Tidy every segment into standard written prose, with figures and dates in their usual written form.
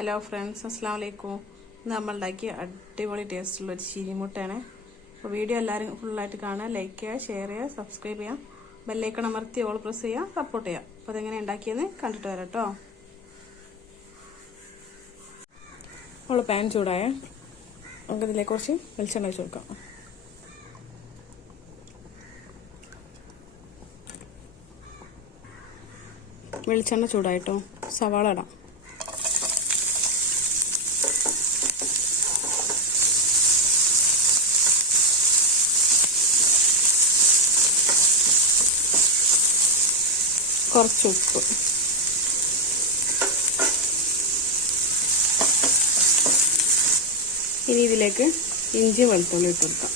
Hello friends, അസ്സലാമു അലൈക്കും. ഇന്ന് നമ്മൾ ഉണ്ടാക്കിയ അടിപൊളി ടേസ്റ്റുള്ള ഒരു ചീനിമുട്ടയാണ്. അപ്പോൾ വീഡിയോ എല്ലാവരും ഫുള്ളായിട്ട് കാണുക, ലൈക്ക് ചെയ്യുക, ഷെയർ ചെയ്യുക, സബ്സ്ക്രൈബ് ചെയ്യാം, ബെല്ലൈക്കൺ അമർത്തി ഓൾ പ്രസ് ചെയ്യുക, സപ്പോർട്ട് ചെയ്യുക. അപ്പോൾ അതെങ്ങനെ ഉണ്ടാക്കിയെന്ന് കണ്ടിട്ട് വരാം കേട്ടോ. നമ്മൾ പാൻ ചൂടായ നമുക്ക് ഇതിലേക്ക് കുറച്ച് വെളിച്ചെണ്ണ വെച്ച് കൊടുക്കാം. വെളിച്ചെണ്ണ ചൂടായിട്ടോ, സവാള ഇടാം. കുറച്ച് ഉപ്പ്, ഇനി ഇതിലേക്ക് ഇഞ്ചി വെളുത്തുള്ളി ഇട്ട് കൊടുക്കാം.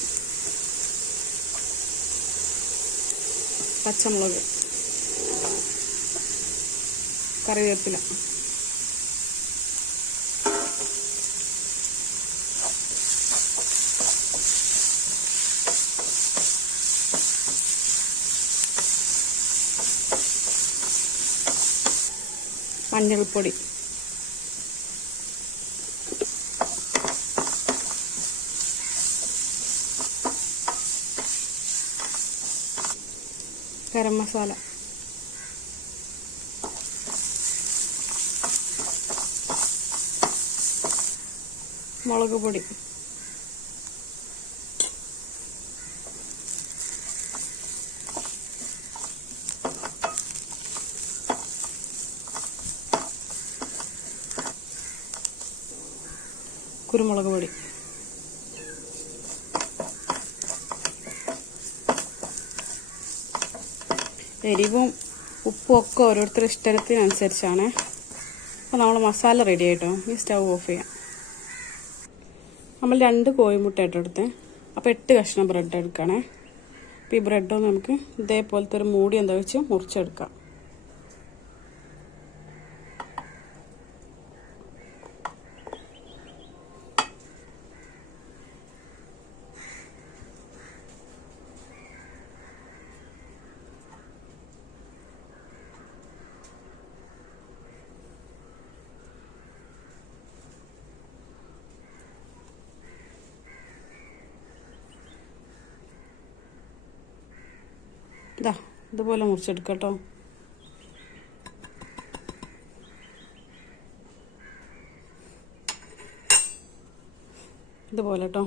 പച്ചമുളക്, കറിവേപ്പില, മഞ്ഞൾപ്പൊടി, ഗരം മസാല, മുളക് പൊടി, കുരുമുളക് പൊടി, എരിവും ഉപ്പും ഒക്കെ ഓരോരുത്തരുടെ ഇഷ്ടത്തിനനുസരിച്ചാണ്. അപ്പോൾ നമ്മൾ മസാല റെഡി ആയിട്ടോ. ഈ സ്റ്റൗ ഓഫ് ചെയ്യാം. നമ്മൾ 2 കോഴിമുട്ട ഇട്ടെടുത്ത്, അപ്പോൾ 8 കഷ്ണം ബ്രെഡ് എടുക്കണേ. അപ്പോൾ ഈ ബ്രെഡൊന്ന് നമുക്ക് ഇതേപോലത്തെ ഒരു മൂടി എന്താ വെച്ച് മുറിച്ചെടുക്കാം. ഇതാ ഇതുപോലെ മുറിച്ചെടുക്കട്ടോ. ഇതുപോലെ കേട്ടോ.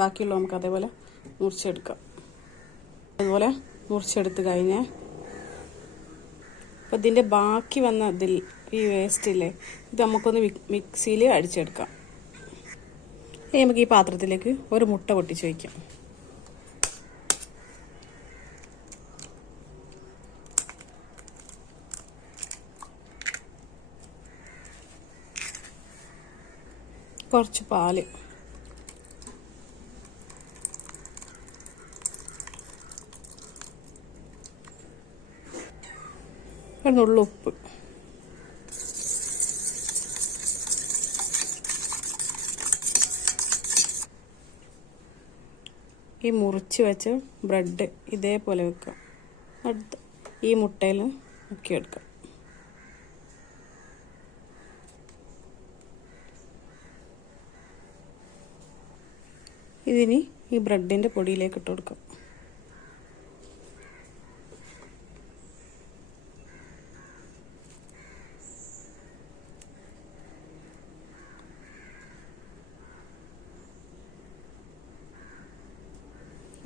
ബാക്കിയുള്ള നമുക്ക് അതേപോലെ മുറിച്ചെടുക്കാം. അതുപോലെ മുറിച്ചെടുത്ത് കഴിഞ്ഞ് അപ്പം ഇതിൻ്റെ ബാക്കി വന്ന ഈ വേസ്റ്റില്ലേ, ഇത് നമുക്കൊന്ന് മിക്സിയിൽ അടിച്ചെടുക്കാം. ഇനി നമുക്ക് ഈ പാത്രത്തിലേക്ക് ഒരു മുട്ട പൊട്ടിച്ച് വയ്ക്കാം. കുറച്ച് പാല്, ഒരു നുള്ളു ഉപ്പ്, ഈ മുറിച്ച് വെച്ച ബ്രെഡ് ഇതേപോലെ വെക്കാം. അടുത്ത് ഈ മുട്ടയിൽ മുക്കിയെടുക്കാം. ഇതിനി ഈ ബ്രെഡിൻ്റെ പൊടിയിലേക്ക് ഇട്ട് കൊടുക്കാം.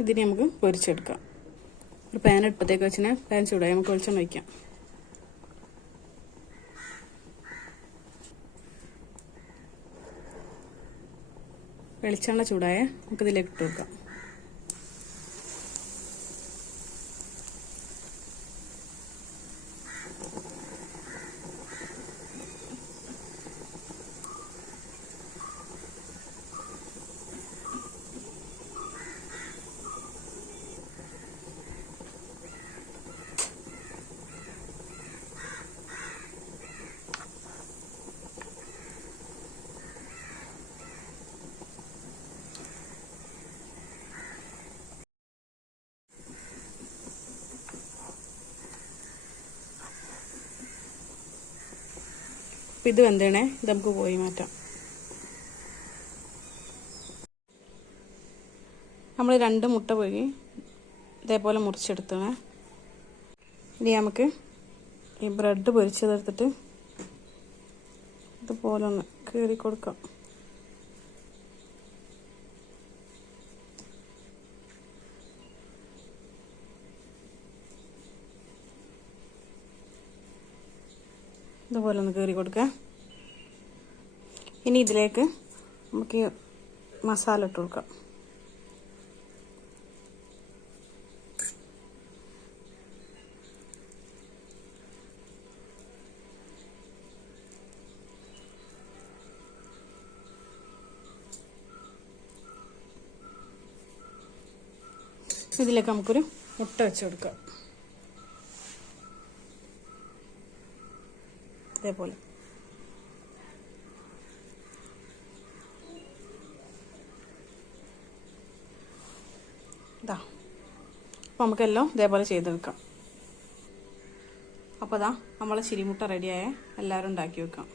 ഇതിന് നമുക്ക് പൊരിച്ചെടുക്കാം. ഒരു പാൻ അടുപ്പത്തേക്ക് വെച്ചിട്ട് പാൻ ചൂടായി നമുക്ക് വെളിച്ചെണ്ണ വയ്ക്കാം. വെളിച്ചെണ്ണ ചൂടായ നമുക്കിതിലേക്ക് ഇട്ട് കൊടുക്കാം. അപ്പം ഇത് വെന്തണേ, ഇത് നമുക്ക് കോരി മാറ്റാം. നമ്മൾ 2 മുട്ട പുഴുങ്ങി ഇതേപോലെ മുറിച്ചെടുത്തണേ. ഇനി നമുക്ക് ഈ ബ്രെഡ് പൊരിച്ചതെടുത്തിട്ട് ഇതുപോലെ ഒന്ന് കീറി കൊടുക്കാം. ഇതുപോലെ ഒന്ന് കീറി കൊടുക്കുക. ഇനി ഇതിലേക്ക് നമുക്ക് മസാല ഇട്ട് കൊടുക്കാം. ഇതിലേക്ക് നമുക്കൊരു മുട്ട വെച്ച് കൊടുക്കാം. ഇതേപോലെ ഇതാ. അപ്പോൾ നമുക്കെല്ലാം ഇതേപോലെ ചെയ്തെടുക്കാം. അപ്പോൾ ഇതാ നമ്മളെ ചിരിമുട്ട റെഡിയായ എല്ലാവരും ഉണ്ടാക്കി വെക്കാം.